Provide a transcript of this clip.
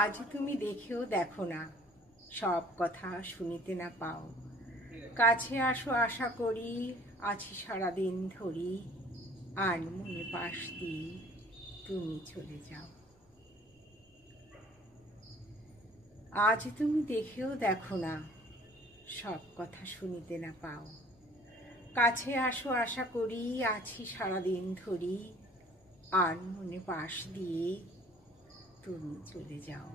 আজ তুমি দেখেও দেখো না, সব কথা শুনিতে না পাও। কাছে আসো আশা করি, আছি সারাদিন ধরি, আনমনে পাশ দিয়ে তুমি চলে যাও। আজ তুমি দেখেও দেখো না, সব কথা শুনিতে না পাও। কাছে আসো আশা করি, আছি সারাদিন ধরি, আনমনে পাশ দিয়ে তুমি চলে যাও।